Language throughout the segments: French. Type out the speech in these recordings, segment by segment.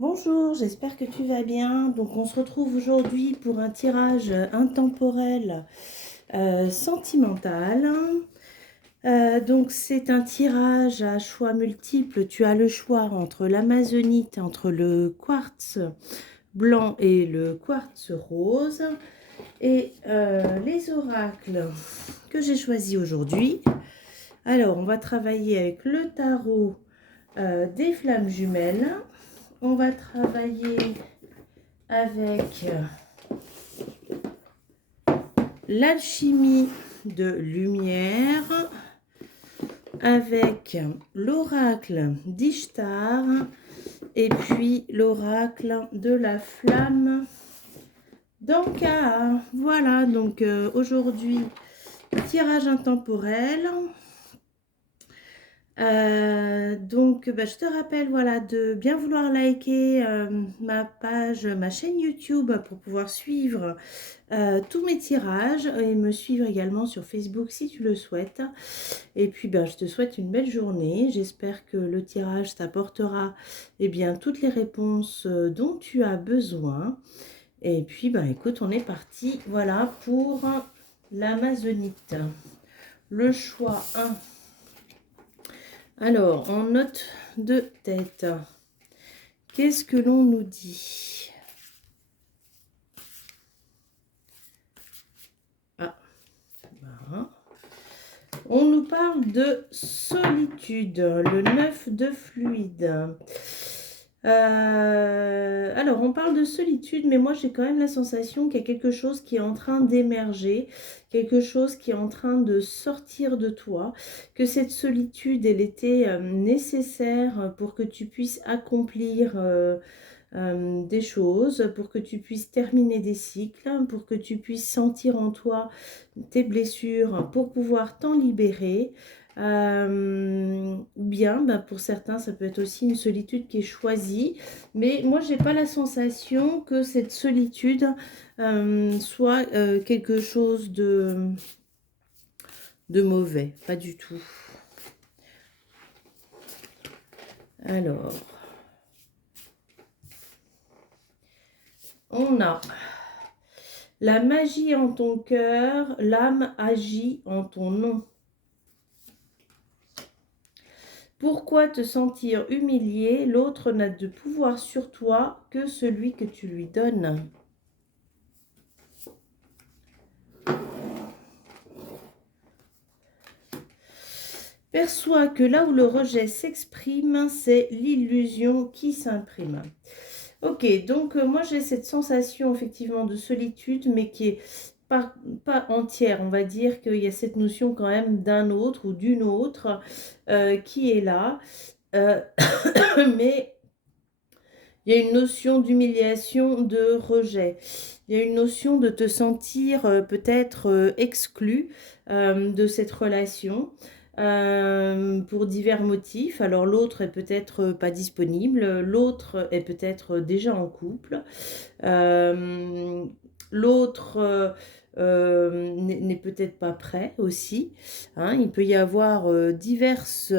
Bonjour, j'espère que tu vas bien. Donc on se retrouve aujourd'hui pour un tirage intemporel sentimental. Donc c'est un tirage à choix multiples. Tu as le choix entre l'amazonite, entre le quartz blanc et le quartz rose. Et les oracles que j'ai choisis aujourd'hui. Alors on va travailler avec le tarot des flammes jumelles. On va travailler avec l'alchimie de lumière, avec l'oracle d'Ishtar et puis l'oracle de la flamme d'Anka. Voilà, donc aujourd'hui, tirage intemporel. Je te rappelle voilà, de bien vouloir liker ma page, ma chaîne YouTube pour pouvoir suivre tous mes tirages et me suivre également sur Facebook si tu le souhaites. Et puis je te souhaite une belle journée. J'espère que le tirage t'apportera toutes les réponses dont tu as besoin. Et puis écoute, on est parti voilà pour l'amazonite. Le choix 1. Alors, en note de tête, qu'est-ce que l'on nous dit? Voilà. On nous parle de solitude, le 9 de fluide. Alors, on parle de solitude, mais moi, j'ai quand même la sensation qu'il y a quelque chose qui est en train d'émerger, quelque chose qui est en train de sortir de toi, que cette solitude, elle était nécessaire pour que tu puisses accomplir des choses, pour que tu puisses terminer des cycles, pour que tu puisses sentir en toi tes blessures, pour pouvoir t'en libérer. Ou bien pour certains ça peut être aussi une solitude qui est choisie, mais moi j'ai pas la sensation que cette solitude soit quelque chose de mauvais, pas du tout. Alors on a la magie en ton cœur, l'âme agit en ton nom. Pourquoi te sentir humilié? L'autre n'a de pouvoir sur toi que celui que tu lui donnes. Perçois que là où le rejet s'exprime, c'est l'illusion qui s'imprime. Ok, donc moi j'ai cette sensation effectivement de solitude, mais qui est pas entière. On va dire qu'il y a cette notion quand même d'un autre ou d'une autre qui est là. Mais il y a une notion d'humiliation, de rejet. Il y a une notion de te sentir peut-être exclu de cette relation pour divers motifs. Alors l'autre est peut-être pas disponible, l'autre est peut-être déjà en couple, l'autre n'est peut-être pas prêt aussi. Hein. Il peut y avoir diverses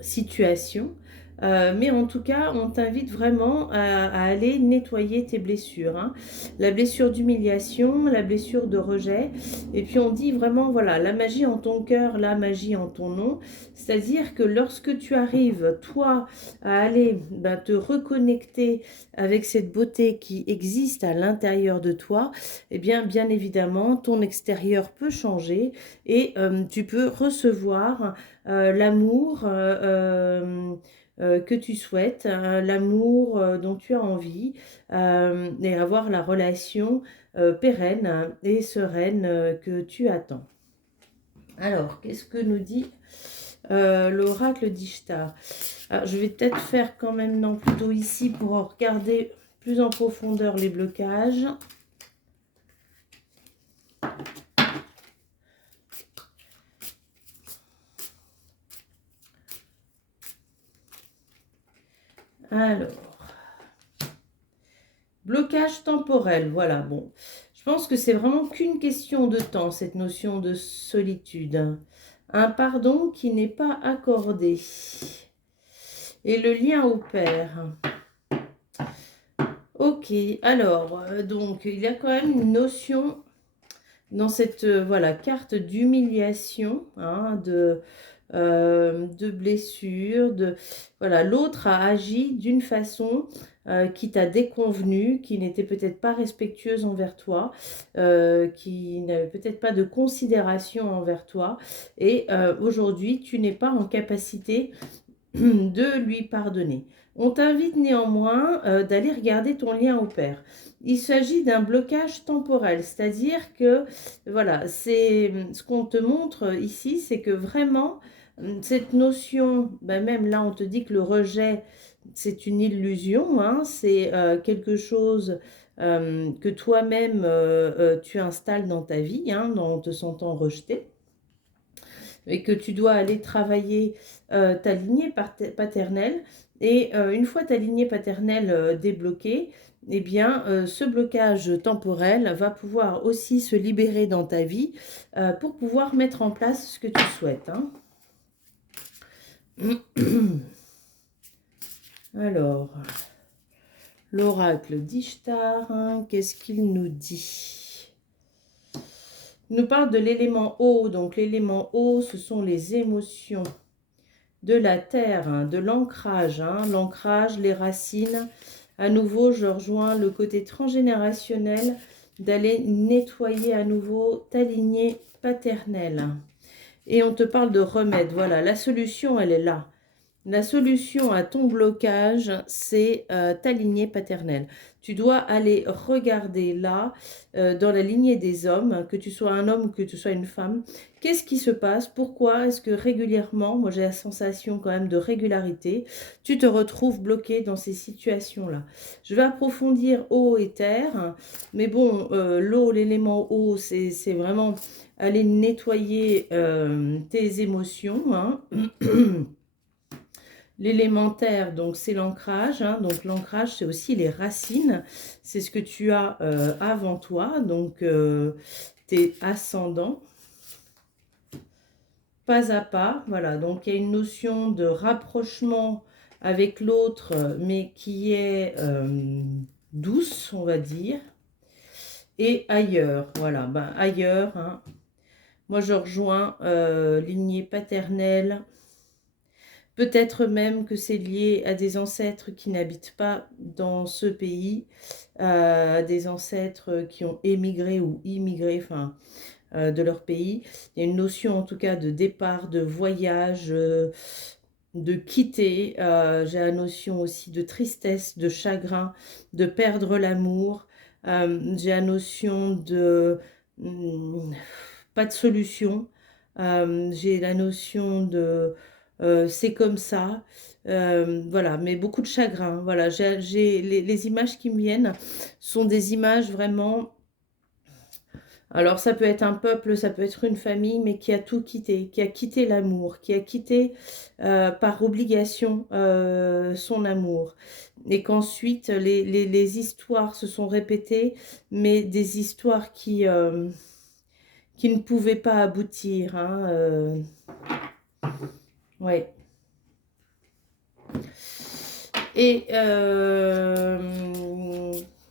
situation. Mais en tout cas, on t'invite vraiment à aller nettoyer tes blessures. Hein. La blessure d'humiliation, la blessure de rejet. Et puis on dit vraiment, voilà, la magie en ton cœur, la magie en ton nom. C'est-à-dire que lorsque tu arrives, toi, à aller te reconnecter avec cette beauté qui existe à l'intérieur de toi, eh bien évidemment, ton extérieur peut changer et tu peux recevoir l'amour que tu souhaites, l'amour dont tu as envie et avoir la relation pérenne et sereine que tu attends. Alors, qu'est-ce que nous dit l'oracle d'Ishtar? Je vais peut-être faire quand même non, plutôt ici pour regarder plus en profondeur les blocages. Alors, blocage temporel, voilà, bon. Je pense que c'est vraiment qu'une question de temps, cette notion de solitude. un pardon qui n'est pas accordé. Et le lien au père. Ok, alors, donc, il y a quand même une notion dans cette voilà, carte d'humiliation, hein, de blessure, voilà, l'autre a agi d'une façon qui t'a déconvenu, qui n'était peut-être pas respectueuse envers toi, qui n'avait peut-être pas de considération envers toi, et aujourd'hui, tu n'es pas en capacité de lui pardonner. On t'invite néanmoins d'aller regarder ton lien au père. Il s'agit d'un blocage temporel, c'est-à-dire que, voilà, c'est ce qu'on te montre ici, c'est que vraiment, cette notion, ben même là, on te dit que le rejet, c'est une illusion, hein, c'est quelque chose que toi-même, tu installes dans ta vie, hein, en te sentant rejeté, et que tu dois aller travailler ta lignée paternelle. Et une fois ta lignée paternelle débloquée, eh bien, ce blocage temporel va pouvoir aussi se libérer dans ta vie pour pouvoir mettre en place ce que tu souhaites. Hein. Alors, l'oracle d'Ishtar, hein, qu'est-ce qu'il nous dit? Il nous parle de l'élément eau. Donc, l'élément eau, ce sont les émotions de la terre, hein, de l'ancrage, hein, l'ancrage, les racines. À nouveau, je rejoins le côté transgénérationnel, d'aller nettoyer à nouveau ta lignée paternelle. Et on te parle de remède. Voilà, la solution, elle est là. La solution à ton blocage, c'est ta lignée paternelle. Tu dois aller regarder là, dans la lignée des hommes, que tu sois un homme ou que tu sois une femme, qu'est-ce qui se passe? Pourquoi est-ce que régulièrement, moi j'ai la sensation quand même de régularité, tu te retrouves bloqué dans ces situations-là? Je vais approfondir eau et terre, mais bon, l'eau, l'élément eau, c'est vraiment aller nettoyer tes émotions, hein. L'élémentaire, donc c'est l'ancrage, hein, donc l'ancrage c'est aussi les racines, c'est ce que tu as avant toi, donc tes ascendants, pas à pas, voilà, donc il y a une notion de rapprochement avec l'autre, mais qui est douce, on va dire, et ailleurs, voilà, ben, ailleurs, hein. Moi je rejoins lignée paternelle. Peut-être même que c'est lié à des ancêtres qui n'habitent pas dans ce pays, des ancêtres qui ont émigré ou immigré, enfin, de leur pays. Il y a une notion en tout cas de départ, de voyage, de quitter. J'ai la notion aussi de tristesse, de chagrin, de perdre l'amour. J'ai la notion de pas de solution. J'ai la notion de c'est comme ça. Voilà, mais beaucoup de chagrin. Voilà, les images qui me viennent sont des images vraiment. Alors ça peut être un peuple, ça peut être une famille, mais qui a tout quitté, qui a quitté l'amour, qui a quitté par obligation son amour. Et qu'ensuite les histoires se sont répétées, mais des histoires qui ne pouvaient pas aboutir. Hein, ouais. Et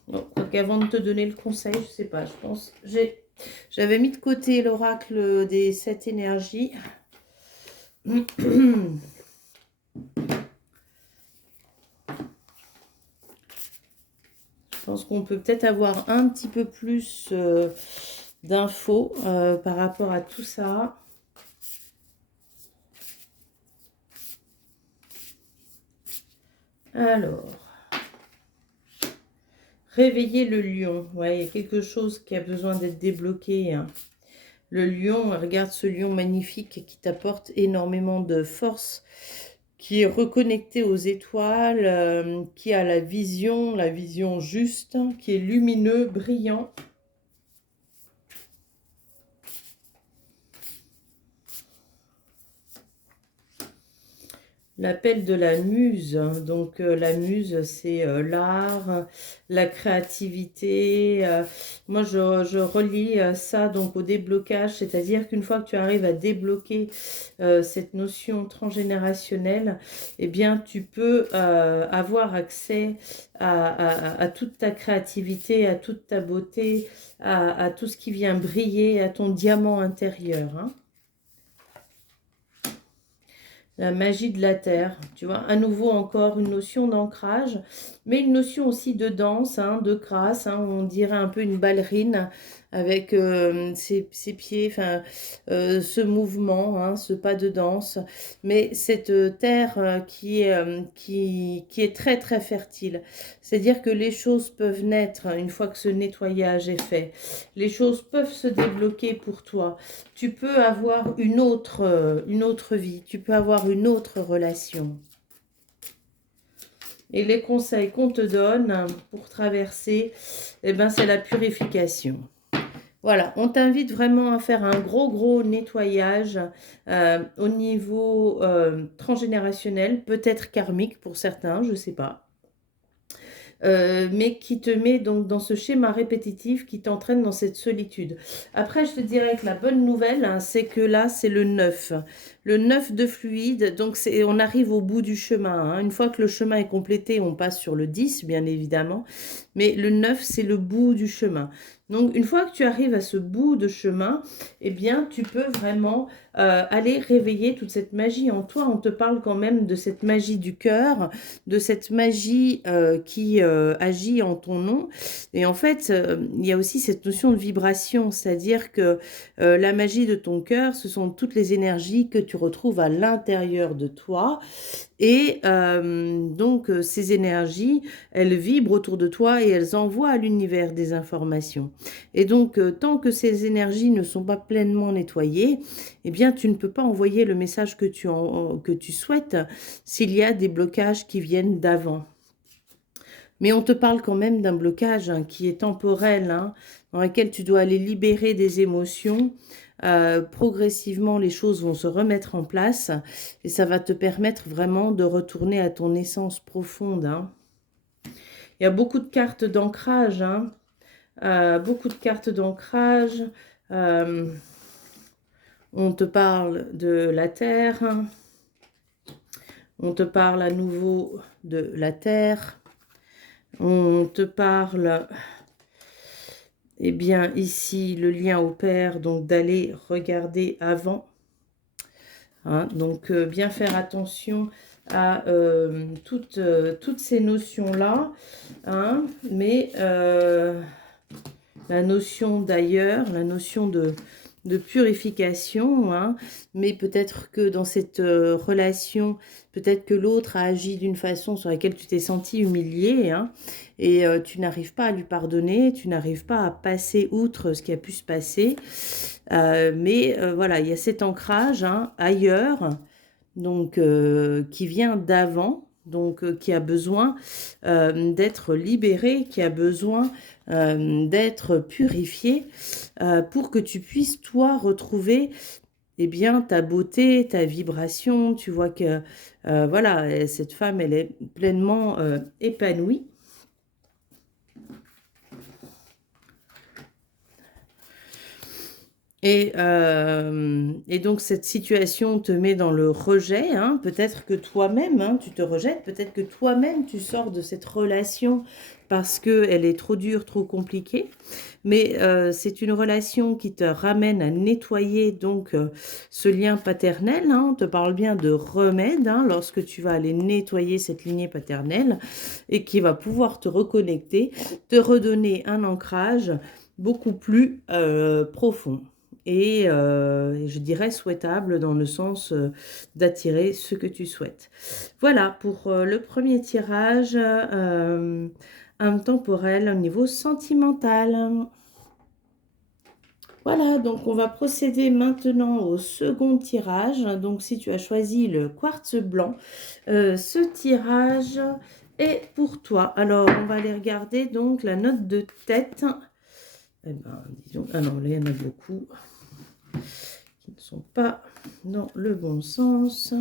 bon, avant de te donner le conseil, je sais pas, je pense, j'avais mis de côté l'oracle des 7 énergies. Je pense qu'on peut peut-être avoir un petit peu plus d'infos par rapport à tout ça. Alors, réveiller le lion. Ouais, il y a quelque chose qui a besoin d'être débloqué. Hein. Le lion, regarde ce lion magnifique qui t'apporte énormément de force, qui est reconnecté aux étoiles, qui a la vision juste, qui est lumineux, brillant. L'appel de la muse. Donc, la muse, c'est l'art, la créativité. Moi, je relie ça donc au déblocage, c'est-à-dire qu'une fois que tu arrives à débloquer cette notion transgénérationnelle, eh bien, tu peux avoir accès à toute ta créativité, à toute ta beauté, à tout ce qui vient briller, à ton diamant intérieur, hein. La magie de la terre, tu vois, à nouveau encore une notion d'ancrage, mais une notion aussi de danse, hein, de grâce, hein, on dirait un peu une ballerine avec ses pieds, enfin, ce mouvement, hein, ce pas de danse, mais cette terre qui est très très fertile. C'est-à-dire que les choses peuvent naître une fois que ce nettoyage est fait. Les choses peuvent se débloquer pour toi. Tu peux avoir une autre vie, tu peux avoir une autre relation. Et les conseils qu'on te donne pour traverser, eh ben, c'est la purification. Voilà, on t'invite vraiment à faire un gros nettoyage au niveau transgénérationnel, peut-être karmique pour certains, je ne sais pas. Mais qui te met donc dans ce schéma répétitif qui t'entraîne dans cette solitude. Après, je te dirais que la bonne nouvelle, hein, c'est que là, c'est le 9. Le 9 de fluide, donc on arrive au bout du chemin, hein. Une fois que le chemin est complété, on passe sur le 10, bien évidemment. Mais le 9, c'est le bout du chemin. Donc, une fois que tu arrives à ce bout de chemin, eh bien, tu peux vraiment aller réveiller toute cette magie en toi. On te parle quand même de cette magie du cœur, de cette magie qui agit en ton nom. Et en fait, il y a aussi cette notion de vibration, c'est-à-dire que la magie de ton cœur, ce sont toutes les énergies que tu retrouves à l'intérieur de toi. Et donc, ces énergies, elles vibrent autour de toi et elles envoient à l'univers des informations. Et donc, tant que ces énergies ne sont pas pleinement nettoyées, eh bien, tu ne peux pas envoyer le message que que tu souhaites s'il y a des blocages qui viennent d'avant. Mais on te parle quand même d'un blocage hein, qui est temporel, hein, dans lequel tu dois aller libérer des émotions. Progressivement, les choses vont se remettre en place et ça va te permettre vraiment de retourner à ton essence profonde, hein. Il y a beaucoup de cartes d'ancrage, hein, beaucoup de cartes d'ancrage. Euh, on te parle de la terre, hein. On te parle à nouveau de la terre. On te parle, eh bien, ici, le lien au père, donc d'aller regarder avant. Hein, donc, bien faire attention à toutes ces notions-là. Hein, mais la notion d'ailleurs, la notion de purification, hein, mais peut-être que dans cette relation, peut-être que l'autre a agi d'une façon sur laquelle tu t'es senti humilié, hein, et tu n'arrives pas à lui pardonner, tu n'arrives pas à passer outre ce qui a pu se passer, mais voilà, il y a cet ancrage hein, ailleurs, donc qui vient d'avant, donc qui a besoin d'être libéré, qui a besoin d'être purifié pour que tu puisses, toi, retrouver eh bien, ta beauté, ta vibration. Tu vois que, voilà, cette femme, elle est pleinement épanouie. Et donc, cette situation te met dans le rejet, hein. Peut-être que toi-même, hein, tu te rejettes. Peut-être que toi-même, tu sors de cette relation parce qu'elle est trop dure, trop compliquée. Mais c'est une relation qui te ramène à nettoyer donc ce lien paternel, hein. On te parle bien de remède hein, lorsque tu vas aller nettoyer cette lignée paternelle et qui va pouvoir te reconnecter, te redonner un ancrage beaucoup plus profond. Et je dirais souhaitable dans le sens d'attirer ce que tu souhaites. Voilà pour le premier tirage intemporel au niveau sentimental. Voilà, donc on va procéder maintenant au second tirage. Donc si tu as choisi le quartz blanc, ce tirage est pour toi. Alors on va aller regarder donc la note de tête. Eh ben, disons, ah non, là il y en a beaucoup qui ne sont pas dans le bon sens.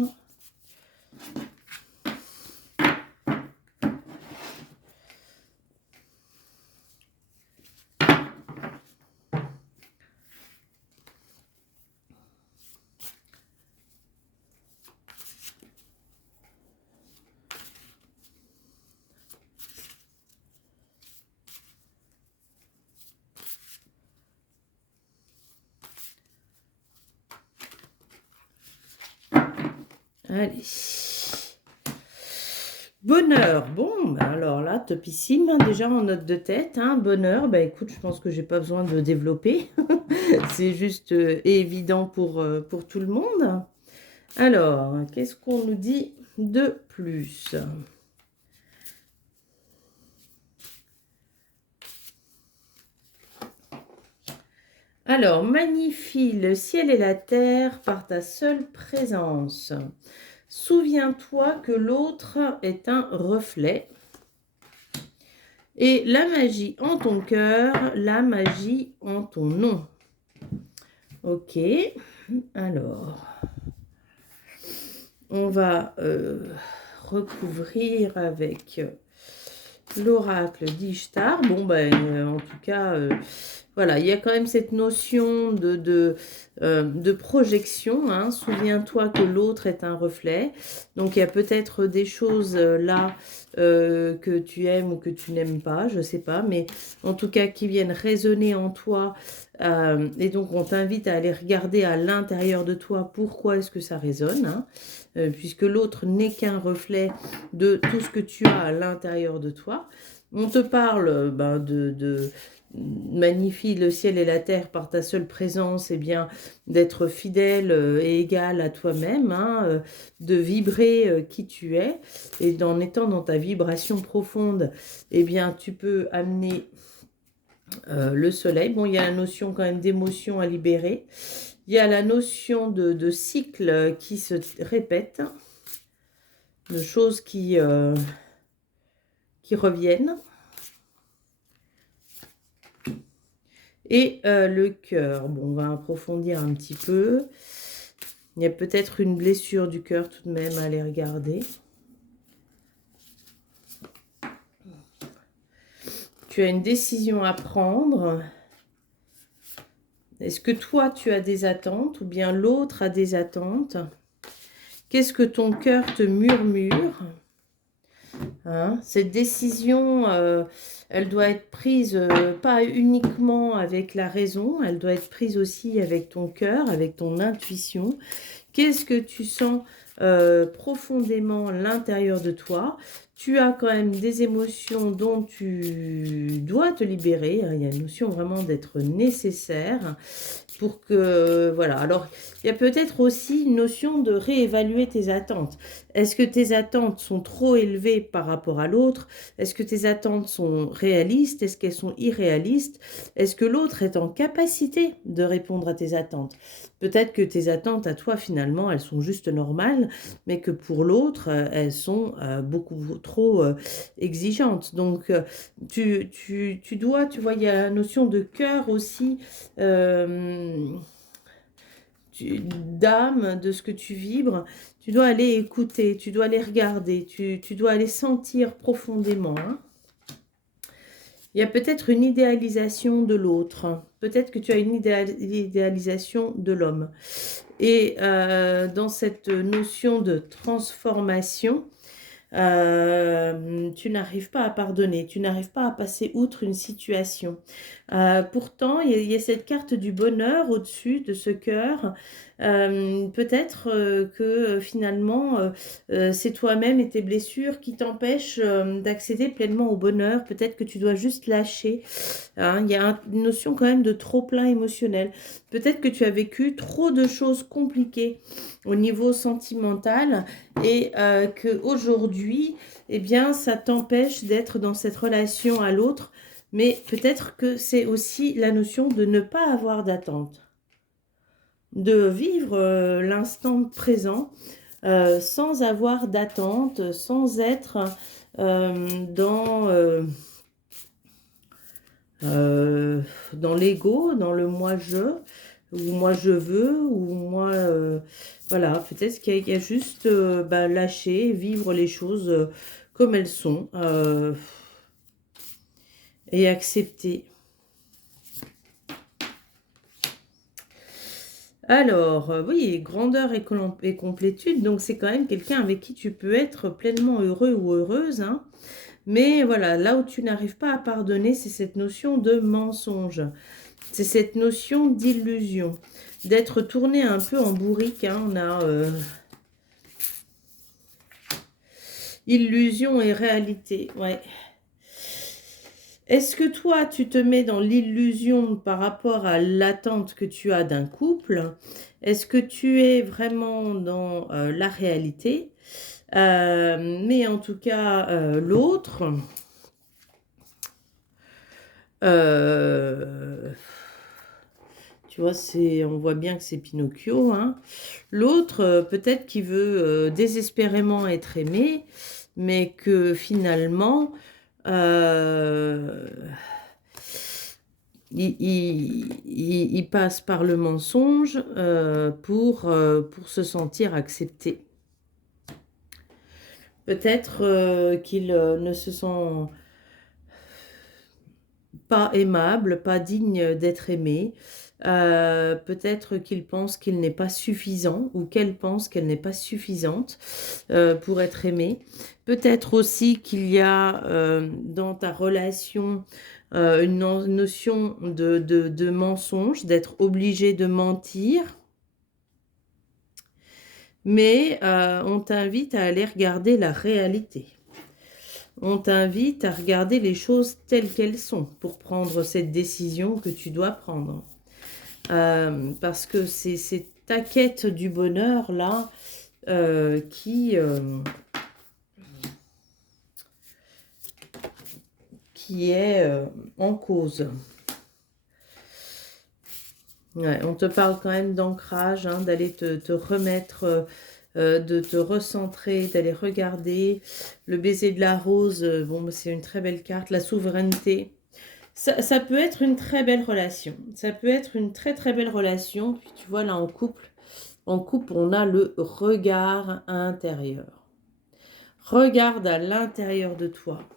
Allez. Bonheur. Bon, bah alors là, topissime. Hein, déjà en note de tête. Hein, bonheur. Bah écoute, je pense que j'ai pas besoin de développer. C'est juste évident pour tout le monde. Alors, qu'est-ce qu'on nous dit de plus? Alors, magnifie le ciel et la terre par ta seule présence. Souviens-toi que l'autre est un reflet. Et la magie en ton cœur, la magie en ton nom. Ok, alors, on va recouvrir avec l'oracle d'Ishtar. Bon, ben, en tout cas, voilà, il y a quand même cette notion de projection. Hein. Souviens-toi que l'autre est un reflet. Donc, il y a peut-être des choses là que tu aimes ou que tu n'aimes pas, je ne sais pas. Mais en tout cas, qui viennent résonner en toi. Et donc, on t'invite à aller regarder à l'intérieur de toi pourquoi est-ce que ça résonne. Hein. Puisque l'autre n'est qu'un reflet de tout ce que tu as à l'intérieur de toi. On te parle de magnifie le ciel et la terre par ta seule présence, et bien d'être fidèle et égal à toi-même, hein, de vibrer qui tu es, et en étant dans ta vibration profonde, et bien tu peux amener le soleil. Bon, il y a la notion quand même d'émotion à libérer. Il y a la notion de cycle qui se répète, de choses qui reviennent. Et le cœur, bon, on va approfondir un petit peu. Il y a peut-être une blessure du cœur tout de même à aller regarder. Tu as une décision à prendre. Est-ce que toi, tu as des attentes ou bien l'autre a des attentes? Qu'est-ce que ton cœur te murmure? Hein, cette décision, elle doit être prise pas uniquement avec la raison, elle doit être prise aussi avec ton cœur, avec ton intuition. Qu'est-ce que tu sens profondément à l'intérieur de toi? Tu as quand même des émotions dont tu dois te libérer. Hein, il y a une notion vraiment d'être nécessaire pour que... Voilà. Alors, il y a peut-être aussi une notion de réévaluer tes attentes. Est-ce que tes attentes sont trop élevées par rapport à l'autre? Est-ce que tes attentes sont réalistes? Est-ce qu'elles sont irréalistes? Est-ce que l'autre est en capacité de répondre à tes attentes? Peut-être que tes attentes à toi, finalement, elles sont juste normales, mais que pour l'autre, elles sont beaucoup trop exigeantes. Donc, tu dois, tu vois, il y a la notion de cœur aussi, d'âme, de ce que tu vibres. Tu dois aller écouter, tu dois aller regarder, tu dois aller sentir profondément. Hein. Il y a peut-être une idéalisation de l'autre. Peut-être que tu as une idéalisation de l'homme. Et dans cette notion de transformation, tu n'arrives pas à pardonner, tu n'arrives pas à passer outre une situation. Pourtant, il y a cette carte du bonheur au-dessus de ce cœur. Peut-être que finalement, c'est toi-même et tes blessures qui t'empêchent d'accéder pleinement au bonheur. Peut-être que tu dois juste lâcher. Hein. Il y a une notion quand même de trop-plein émotionnel. Peut-être que tu as vécu trop de choses compliquées au niveau sentimental et qu'aujourd'hui, eh bien, ça t'empêche d'être dans cette relation à l'autre. Mais peut-être que c'est aussi la notion de ne pas avoir d'attente, de vivre l'instant présent sans avoir d'attente, sans être dans l'ego, dans le moi-je, ou moi je veux, ou moi... voilà, peut-être qu'il y a juste lâcher, vivre les choses comme elles sont et accepter. Alors, oui, grandeur et complétude, donc c'est quand même quelqu'un avec qui tu peux être pleinement heureux ou heureuse, hein. Mais voilà, là où tu n'arrives pas à pardonner, c'est cette notion de mensonge. C'est cette notion d'illusion, d'être tourné un peu en bourrique. Hein. On a Illusion et réalité, ouais. Est-ce que toi, tu te mets dans l'illusion par rapport à l'attente que tu as d'un couple? Est-ce que tu es vraiment dans la réalité? Mais en tout cas, l'autre, tu vois, on voit bien que c'est Pinocchio, hein. L'autre, peut-être qu'il veut désespérément être aimé, mais que finalement, euh, il passe par le mensonge pour se sentir accepté. Peut-être qu'il ne se sent pas aimable, pas digne d'être aimé. Peut-être qu'il pense qu'il n'est pas suffisant ou qu'elle pense qu'elle n'est pas suffisante pour être aimée. Peut-être aussi qu'il y a dans ta relation une notion de mensonge, d'être obligé de mentir. Mais on t'invite à aller regarder la réalité. On t'invite à regarder les choses telles qu'elles sont pour prendre cette décision que tu dois prendre. Parce que c'est ta quête du bonheur, là, qui est en cause. Ouais, on te parle quand même d'ancrage, hein, d'aller te remettre, de te recentrer, d'aller regarder. Le baiser de la rose, bon, c'est une très belle carte. La souveraineté. Ça peut être une très belle relation. Ça peut être une très très belle relation. Puis tu vois, là, en couple, on a le regard intérieur. Regarde à l'intérieur de toi.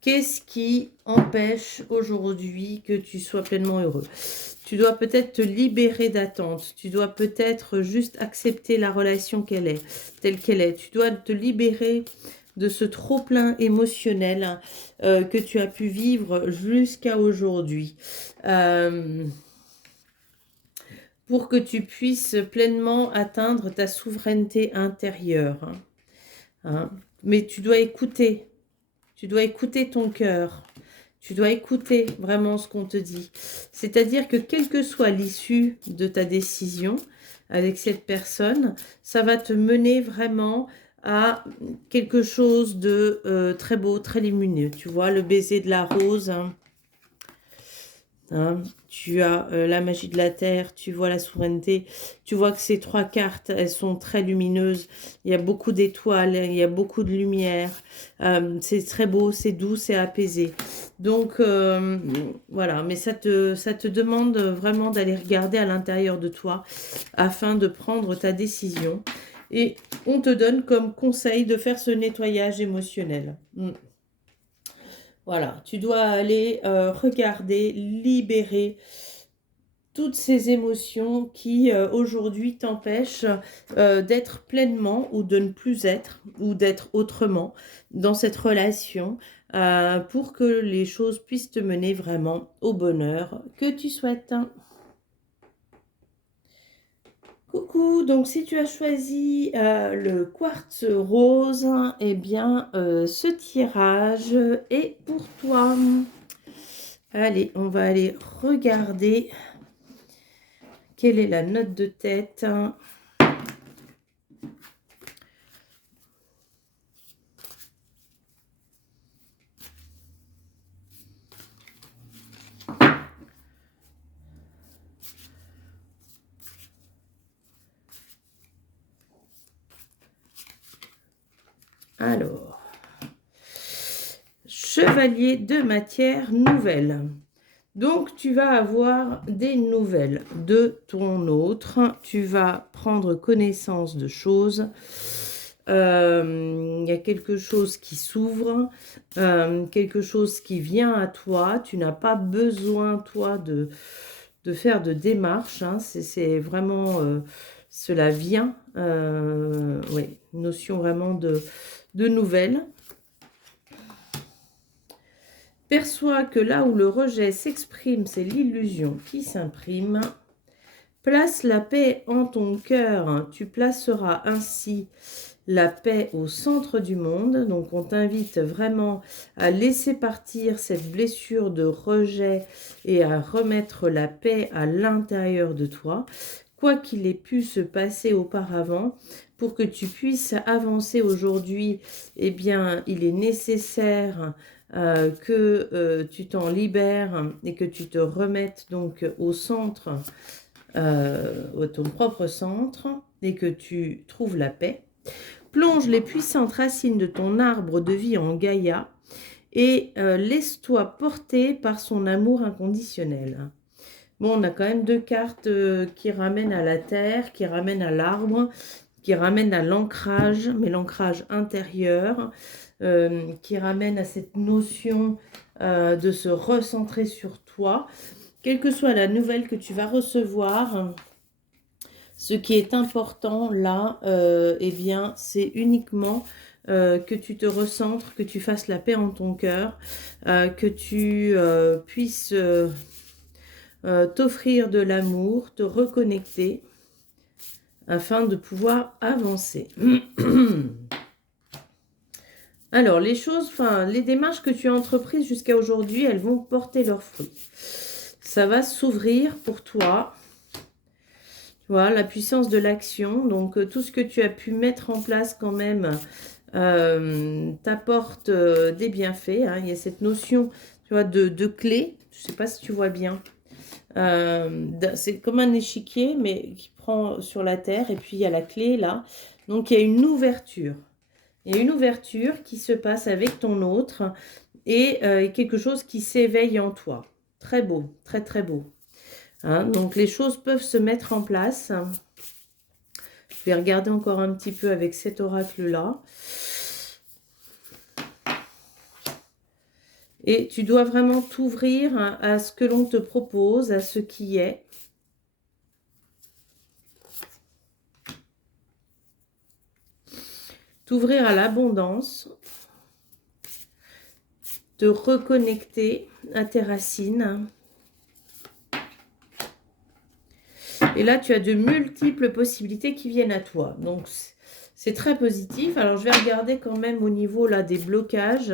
Qu'est-ce qui empêche aujourd'hui que tu sois pleinement heureux? Tu dois peut-être te libérer d'attente. Tu dois peut-être juste accepter la relation telle qu'elle est. Tu dois te libérer de ce trop-plein émotionnel que tu as pu vivre jusqu'à aujourd'hui. Pour que tu puisses pleinement atteindre ta souveraineté intérieure. Hein. Mais tu dois écouter. Tu dois écouter ton cœur. Tu dois écouter vraiment ce qu'on te dit. C'est-à-dire que quelle que soit l'issue de ta décision avec cette personne, ça va te mener vraiment à quelque chose de très beau, très lumineux. Tu vois, le baiser de la rose, hein, tu as la magie de la terre, tu vois la souveraineté, tu vois que ces trois cartes, elles sont très lumineuses, il y a beaucoup d'étoiles, il y a beaucoup de lumière, c'est très beau, c'est doux, c'est apaisé. Donc voilà, mais ça te demande vraiment d'aller regarder à l'intérieur de toi afin de prendre ta décision. Et on te donne comme conseil de faire ce nettoyage émotionnel. Voilà, tu dois aller regarder, libérer toutes ces émotions qui aujourd'hui t'empêchent d'être pleinement ou de ne plus être ou d'être autrement dans cette relation pour que les choses puissent te mener vraiment au bonheur que tu souhaites. Coucou, donc si tu as choisi le quartz rose, eh bien ce tirage est pour toi. Allez, on va aller regarder quelle est la note de tête. Alors, chevalier de matière nouvelle. Donc, tu vas avoir des nouvelles de ton autre. Tu vas prendre connaissance de choses. Il y a quelque chose qui s'ouvre, quelque chose qui vient à toi. Tu n'as pas besoin, toi, de faire de démarches. Hein. C'est vraiment... cela vient. Oui, notion vraiment de nouvelles. Perçois que là où le rejet s'exprime, c'est l'illusion qui s'imprime. Place la paix en ton cœur, tu placeras ainsi la paix au centre du monde. Donc on t'invite vraiment à laisser partir cette blessure de rejet et à remettre la paix à l'intérieur de toi. Quoi qu'il ait pu se passer auparavant, pour que tu puisses avancer aujourd'hui, eh bien, il est nécessaire que tu t'en libères et que tu te remettes donc au centre, ton propre centre, et que tu trouves la paix. Plonge les puissantes racines de ton arbre de vie en Gaïa et laisse-toi porter par son amour inconditionnel. Bon, on a quand même deux cartes qui ramènent à la terre, qui ramènent à l'arbre, qui ramènent à l'ancrage, mais l'ancrage intérieur, qui ramène à cette notion de se recentrer sur toi. Quelle que soit la nouvelle que tu vas recevoir, ce qui est important là, eh bien, c'est uniquement que tu te recentres, que tu fasses la paix en ton cœur, que tu puisses t'offrir de l'amour, te reconnecter afin de pouvoir avancer. Alors, les choses, les démarches que tu as entreprises jusqu'à aujourd'hui, elles vont porter leurs fruits. Ça va s'ouvrir pour toi. Tu vois, la puissance de l'action. Donc, tout ce que tu as pu mettre en place quand même t'apporte des bienfaits. Hein. Il y a cette notion, tu vois, de clé. Je ne sais pas si tu vois bien. C'est comme un échiquier, mais qui prend sur la terre. Et puis, il y a la clé là. Donc, il y a une ouverture. Il y a une ouverture qui se passe avec ton autre et quelque chose qui s'éveille en toi. Très beau, très très beau. Hein, donc les choses peuvent se mettre en place. Je vais regarder encore un petit peu avec cet oracle-là. Et tu dois vraiment t'ouvrir à ce que l'on te propose, à ce qui est. T'ouvrir à l'abondance. Te reconnecter à tes racines. Et là, tu as de multiples possibilités qui viennent à toi. Donc, c'est très positif. Alors, je vais regarder quand même au niveau là des blocages,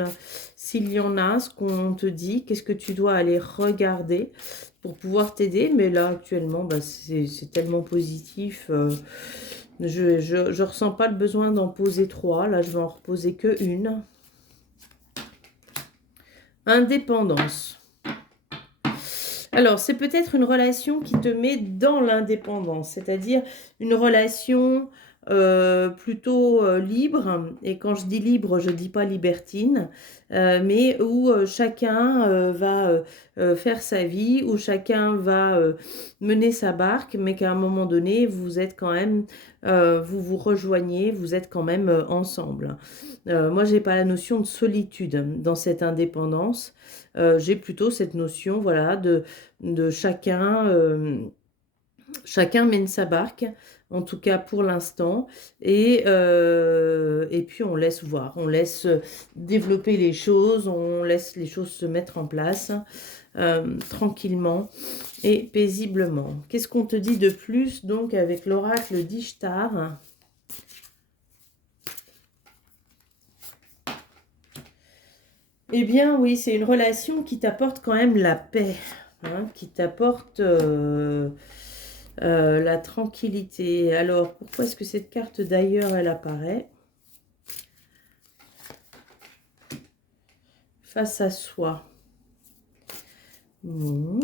s'il y en a, ce qu'on te dit, qu'est-ce que tu dois aller regarder pour pouvoir t'aider. Mais là, actuellement, c'est tellement positif. Je ne ressens pas le besoin d'en poser 3. Là, je vais en reposer que une. Indépendance. Alors, c'est peut-être une relation qui te met dans l'indépendance, c'est-à-dire une relation plutôt libre. Et quand je dis libre, je ne dis pas libertine, mais où chacun va faire sa vie, où chacun va mener sa barque, mais qu'à un moment donné, vous êtes quand même, vous vous rejoignez, vous êtes quand même ensemble. Moi, je n'ai pas la notion de solitude dans cette indépendance. J'ai plutôt cette notion, voilà, de chacun mène sa barque, en tout cas pour l'instant, et puis on laisse voir, on laisse développer les choses, on laisse les choses se mettre en place tranquillement et paisiblement. Qu'est-ce qu'on te dit de plus donc avec l'oracle d'Ishtar ? Eh bien oui, c'est une relation qui t'apporte quand même la paix, hein, qui t'apporte la tranquillité. Alors, pourquoi est-ce que cette carte d'ailleurs, elle apparaît? Face à soi. Bon.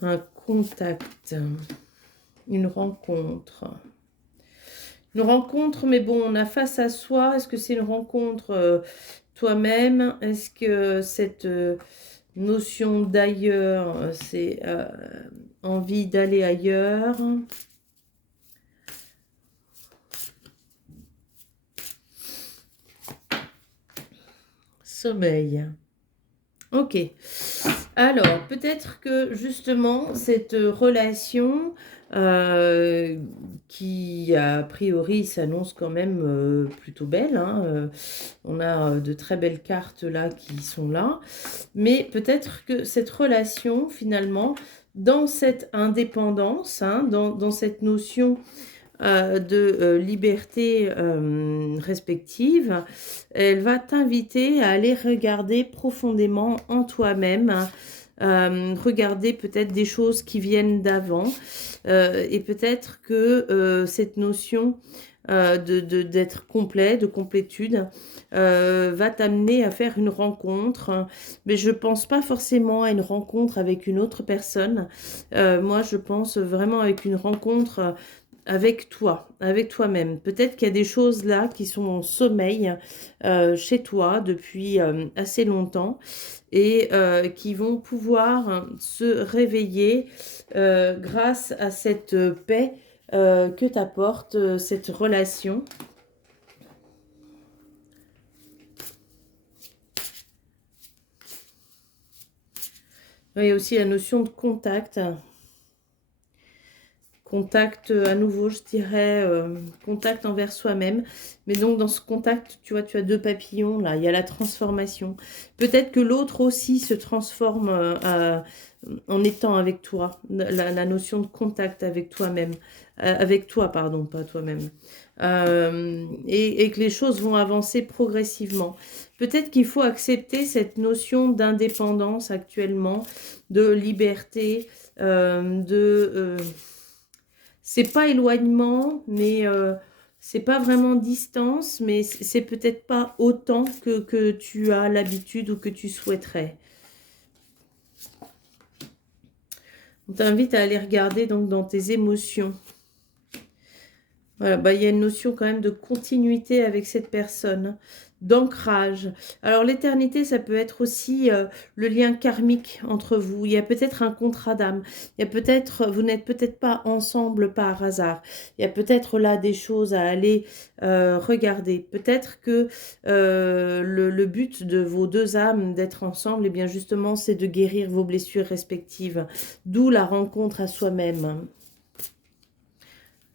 Un contact, une rencontre. Une rencontre, mais bon, on a face à soi. Est-ce que c'est une rencontre toi-même? Est-ce que cette notion d'ailleurs, c'est envie d'aller ailleurs? Sommeil. Ok. Alors, peut-être que justement, cette relation qui, a priori, s'annonce quand même plutôt belle. Hein, on a de très belles cartes là qui sont là. Mais peut-être que cette relation, finalement, dans cette indépendance, hein, dans cette notion de liberté respective, elle va t'inviter à aller regarder profondément en toi-même, hein, regarder peut-être des choses qui viennent d'avant, et peut-être que cette notion d'être complet, de complétude, va t'amener à faire une rencontre, mais je pense pas forcément à une rencontre avec une autre personne. Moi, je pense vraiment avec une rencontre avec toi, avec toi-même. Peut-être qu'il y a des choses là qui sont en sommeil chez toi depuis assez longtemps et qui vont pouvoir se réveiller grâce à cette paix que t'apporte cette relation. Il y a aussi la notion de contact. Contact à nouveau, je dirais, contact envers soi-même. Mais donc, dans ce contact, tu vois, tu as deux papillons, là. Il y a la transformation. Peut-être que l'autre aussi se transforme en étant avec toi. La notion de contact avec toi-même. Avec toi, pardon, pas toi-même. Et que les choses vont avancer progressivement. Peut-être qu'il faut accepter cette notion d'indépendance actuellement, de liberté, c'est pas éloignement, mais c'est pas vraiment distance, mais c'est peut-être pas autant que tu as l'habitude ou que tu souhaiterais. On t'invite à aller regarder donc dans tes émotions. Voilà, bah, il y a une notion quand même de continuité avec cette personne, d'ancrage. Alors l'éternité, ça peut être aussi le lien karmique entre vous. Il y a peut-être un contrat d'âme. Il y a peut-être, vous n'êtes peut-être pas ensemble par hasard. Il y a peut-être là des choses à aller regarder. Peut-être que le but de vos deux âmes d'être ensemble, eh bien justement, c'est de guérir vos blessures respectives. D'où la rencontre à soi-même.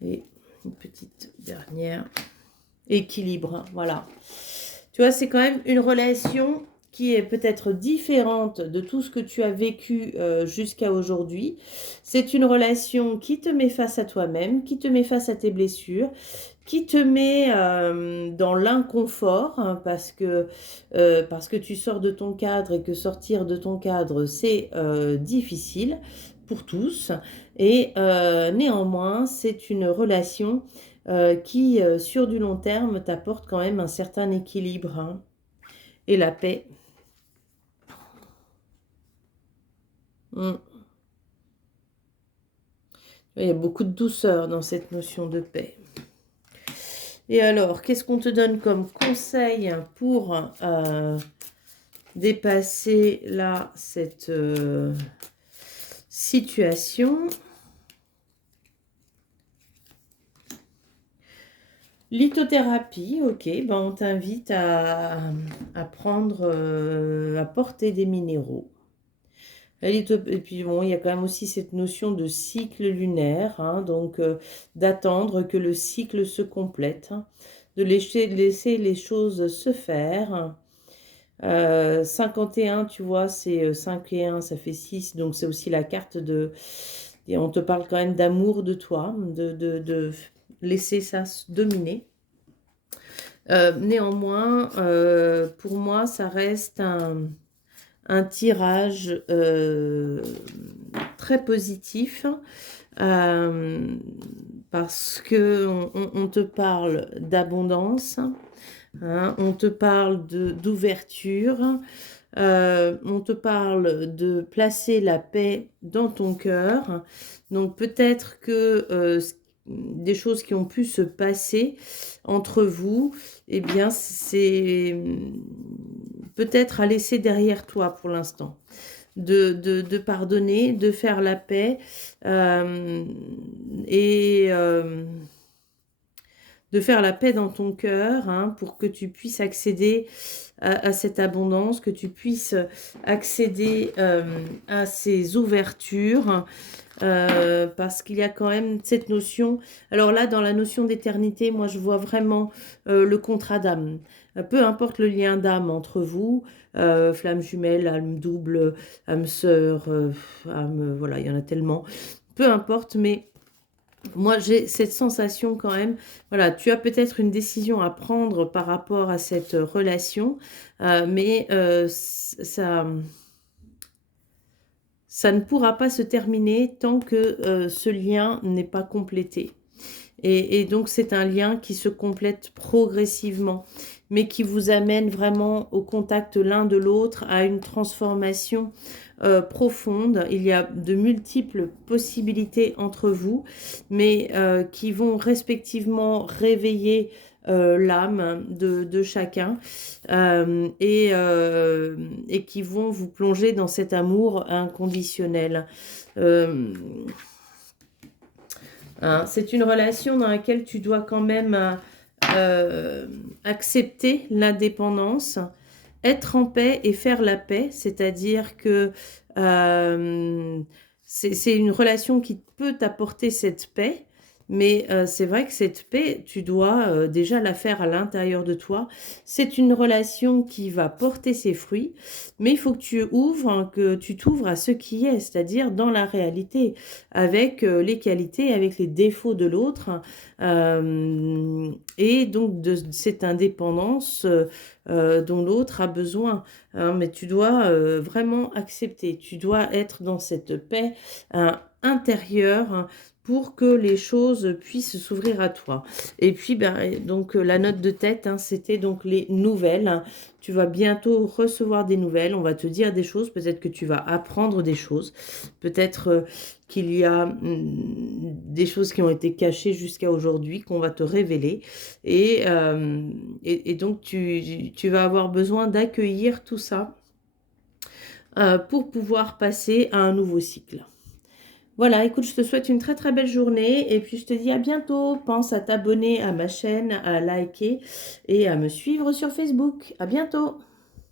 Et une petite dernière. Équilibre, voilà. Tu vois, c'est quand même une relation qui est peut-être différente de tout ce que tu as vécu jusqu'à aujourd'hui. C'est une relation qui te met face à toi-même, qui te met face à tes blessures, qui te met dans l'inconfort, hein, parce que tu sors de ton cadre et que sortir de ton cadre, c'est difficile pour tous. Et néanmoins, c'est une relation qui, sur du long terme, t'apporte quand même un certain équilibre, hein, et la paix. Mm. Il y a beaucoup de douceur dans cette notion de paix. Et alors, qu'est-ce qu'on te donne comme conseil pour dépasser là cette situation? Lithothérapie, ok, ben on t'invite à prendre, à porter des minéraux. Et puis bon, il y a quand même aussi cette notion de cycle lunaire, hein, donc d'attendre que le cycle se complète, hein, de laisser les choses se faire. 51, tu vois, c'est 5 et 1, ça fait 6, donc c'est aussi la carte de... Et on te parle quand même d'amour de toi, de laisser ça se dominer. Néanmoins, pour moi, ça reste un tirage très positif, parce que on te parle d'abondance, hein, on te parle d'ouverture, on te parle de placer la paix dans ton cœur. Donc peut-être que des choses qui ont pu se passer entre vous, eh bien c'est peut-être à laisser derrière toi pour l'instant. De pardonner, de faire la paix, et de faire la paix dans ton cœur, hein, pour que tu puisses accéder à cette abondance, que tu puisses accéder à ces ouvertures, parce qu'il y a quand même cette notion. Alors là, dans la notion d'éternité, moi je vois vraiment le contrat d'âme. peu importe le lien d'âme entre vous, flamme jumelle, âme double, âme sœur, âme, voilà, il y en a tellement, peu importe, mais moi j'ai cette sensation quand même, voilà, tu as peut-être une décision à prendre par rapport à cette relation, mais ça ne pourra pas se terminer tant que ce lien n'est pas complété. Et donc, c'est un lien qui se complète progressivement, mais qui vous amène vraiment au contact l'un de l'autre, à une transformation profonde. Il y a de multiples possibilités entre vous, mais qui vont respectivement réveiller l'âme de chacun et qui vont vous plonger dans cet amour inconditionnel. Euh, Hein, c'est une relation dans laquelle tu dois quand même accepter l'indépendance, être en paix et faire la paix, c'est-à-dire que euh, c'est une relation qui peut t'apporter cette paix, mais c'est vrai que cette paix, tu dois déjà la faire à l'intérieur de toi. C'est une relation qui va porter ses fruits, mais il faut que tu ouvres, hein, que tu t'ouvres à ce qui est, c'est-à-dire dans la réalité, avec les qualités, avec les défauts de l'autre, et donc de cette indépendance dont l'autre a besoin. Hein, mais tu dois vraiment accepter, tu dois être dans cette paix intérieure, hein, pour que les choses puissent s'ouvrir à toi. Et puis, ben, donc, la note de tête, hein, c'était donc les nouvelles. Hein. Tu vas bientôt recevoir des nouvelles, on va te dire des choses, peut-être que tu vas apprendre des choses, peut-être qu'il y a des choses qui ont été cachées jusqu'à aujourd'hui, qu'on va te révéler. Et donc, tu vas avoir besoin d'accueillir tout ça pour pouvoir passer à un nouveau cycle. Voilà, écoute, je te souhaite une très très belle journée et puis je te dis à bientôt. Pense à t'abonner à ma chaîne, à liker et à me suivre sur Facebook. À bientôt.